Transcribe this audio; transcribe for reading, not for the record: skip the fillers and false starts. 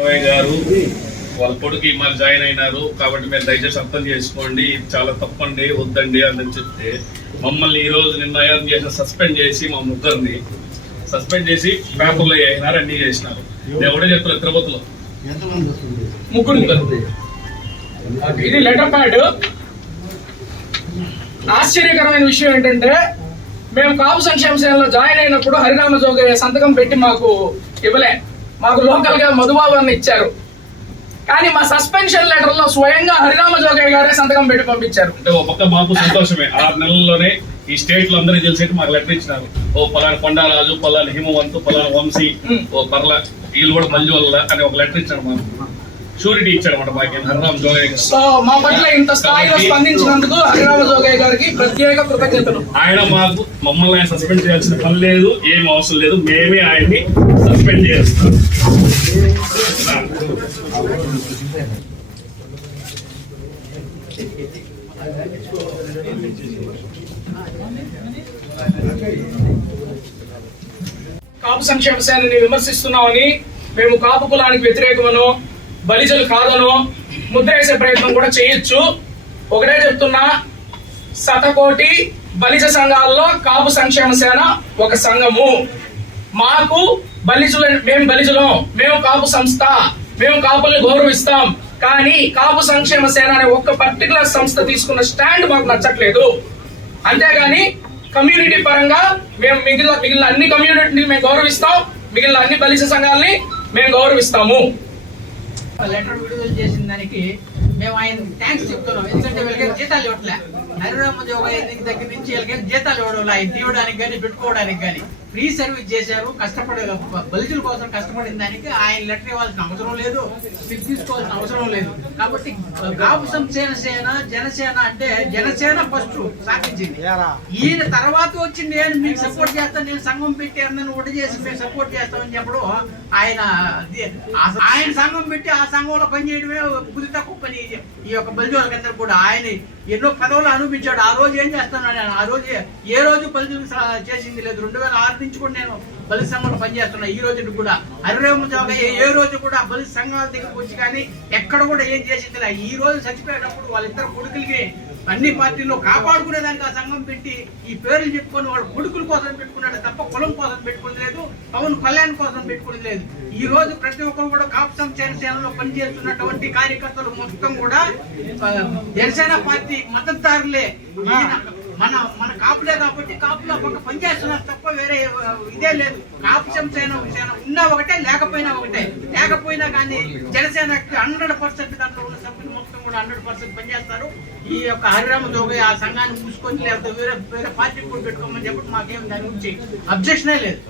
గారు వాళ్ళ కొడుకు మరి జాయిన్ అయినారు కాబట్టి మీరు దయచేసి అర్థం చేసుకోండి, ఇది చాలా తప్పండి, వద్దండి అని చెప్తే మమ్మల్ని ఈ రోజు నిర్ణయం చేసి సస్పెండ్ చేసి మా ముగ్గురిని సస్పెండ్ చేసి పేపర్లో వేసినారు, అన్ని చేసినారు. నేను ఒకటే చెప్తున్నా, తిరుపతిలో ముగ్గురు. ఇది లెటర్ ప్యాడ్. ఆశ్చర్యకరమైన విషయం ఏంటంటే మేము కాపు సంక్షేమ సేనలో జాయిన్ అయినప్పుడు హరిరామ జోగయ్య సంతకం పెట్టి మాకు ఇవ్వలే, మాకు లోకల్ గా మధుబాబు అని ఇచ్చారు. కానీ మా సస్పెన్షన్ లెటర్ లో స్వయంగా హరిరామ జోగయ్య గారే సంతకం పెట్టి పంపించారు. అంటే ఒక పక్క మాకు సంతోషమే, 6 నెలల్లోనే ఈ స్టేట్ లో అందరికీ తెలిసేట్టు మాకు లెటర్ ఇచ్చినారు. ఓ పలానా కొండారాజు, పలానా హిమవంతు, పలానా వంశీ, ఓ పర్ల వీళ్ళు కూడా మంజు వల్ల అని ఒక లెటర్ ఇచ్చాడు, మాకు షూరిటీ ఇచ్చాడు అన్నమాట మాకు హరిరామ జోగయ్య. సో మా పట్ల ఇంత స్థాయిలో స్పందించినందుకు హరిరామ జోగయ్య గారికి ప్రత్యేక కృతజ్ఞతలు. ఆయన మమ్మల్ని ఆయన సస్పెండ్ చేయాల్సిన పని లేదు, ఏం అవసరం లేదు, మేమే ఆయన్ని సస్పెండ్ చేస్తాం. కాపు సంక్షేమ సేనని విమర్శిస్తున్నామని, మేము కాపు కులానికి వ్యతిరేకమనో బలిజలు కాదనో ముద్ర వేసే ప్రయత్నం కూడా చేయొచ్చు. ఒకటే చెప్తున్నా, శతకోటి బలిజ సంఘాల్లో కాపు సంక్షేమ సేన ఒక సంఘము. మాకు మేము బలిజలం, మేము కాపు సంస్థ, మేము కాపుల్ని గౌరవిస్తాం. కానీ కాపు సంక్షేమ సేన అనే ఒక్క పర్టికులర్ సంస్థ తీసుకున్న స్టాండ్ మాకు నచ్చట్లేదు. అంతేగాని కమ్యూనిటీ పరంగా మేము మిగిలిన అన్ని కమ్యూనిటీని మేము గౌరవిస్తాం, మిగిలిన అన్ని బలిజ సంఘాలని మేము గౌరవిస్తాము. లెటర్ విడుదల చేసిన దానికి మేము ఆయన థ్యాంక్స్ చెప్తున్నాం. ఎందుకంటే వీళ్ళకి జీతాలు ఇవ్వట్లే. హరిరామ జోగయ్య దగ్గర నుంచి వీళ్ళకి జీతాలు ఇవ్వడం, ఆయన తీయడానికి కానీ పెట్టుకోవడానికి కానీ ఫ్రీ సర్వీస్ చేశారు. కష్టపడే బలిజుల కోసం కష్టపడిన దానికి ఆయన లెటర్ ఇవ్వాల్సిన అవసరం లేదు, తీసుకోవాల్సిన అవసరం లేదు. కాబట్టి కాపు సంక్షేమ సేన జనసేన అంటే జనసేన ఫస్ట్ సాధించింది. ఈయన తర్వాత వచ్చింది నేను మీకు సపోర్ట్ చేస్తాను, నేను సంఘం పెట్టి అందరిని ఓటు చేసి మేము సపోర్ట్ చేస్తామని చెప్పడం ఆయన సంఘం పెట్టి ఆ సంఘంలో పనిచేయడమే బుద్ధి తక్కువ పని. ఈ యొక్క బలిజులకందరూ కూడా ఆయన ఎన్నో పదవులు అనిపించాడు. ఆ రోజు ఏం చేస్తున్నాను నేను, ఆ రోజు ఏ రోజు బలిజులు చేసింది లేదు. 2006 నుంచి కూడా నేను బలి సంఘంలో పనిచేస్తున్నా. ఈ రోజు కూడా హరిరామ జోగయ్య ఏ రోజు కూడా బలి సంఘాల దగ్గరకు వచ్చి కానీ ఎక్కడ కూడా ఏం చేసింది లేదు. ఈ రోజు చచ్చిపోయేటప్పుడు వాళ్ళిద్దరు కొడుకులకి అన్ని పార్టీల్లో కాపాడుకునేదానికి ఆ సంఘం పెట్టి ఈ పేర్లు చెప్పుకొని వాళ్ళ కొడుకుల కోసం పెట్టుకున్నాడు తప్ప కులం కోసం పెట్టుకుని లేదు, పవన్ కళ్యాణ్ కోసం పెట్టుకుని లేదు. ఈ రోజు ప్రతి ఒక్కరు కూడా కాపు సంక్షేమ సేనలో పనిచేస్తున్నటువంటి కార్యకర్తలు మొత్తం కూడా జనసేన పార్టీ మద్దతుదారులే. మన కాపులే కాబట్టి కాపులో పక్క పనిచేస్తున్నారు తప్ప వేరే ఇదే లేదు. కాపు సంక్షేమ ఉన్నా ఒకటే, లేకపోయినా ఒకటే. లేకపోయినా కానీ జనసేనకి 100% దాంట్లో ఉన్న సభ్యులు మొత్తం కూడా 100% పనిచేస్తారు. ఈ యొక్క హరిరామ జోగయ్య ఆ సంఘాన్ని మూసుకొని లేకపోతే వేరే పార్టీ కూడా పెట్టుకోమని చెప్పి మాకేం దాని గురించి అబ్జెక్షనే లేదు.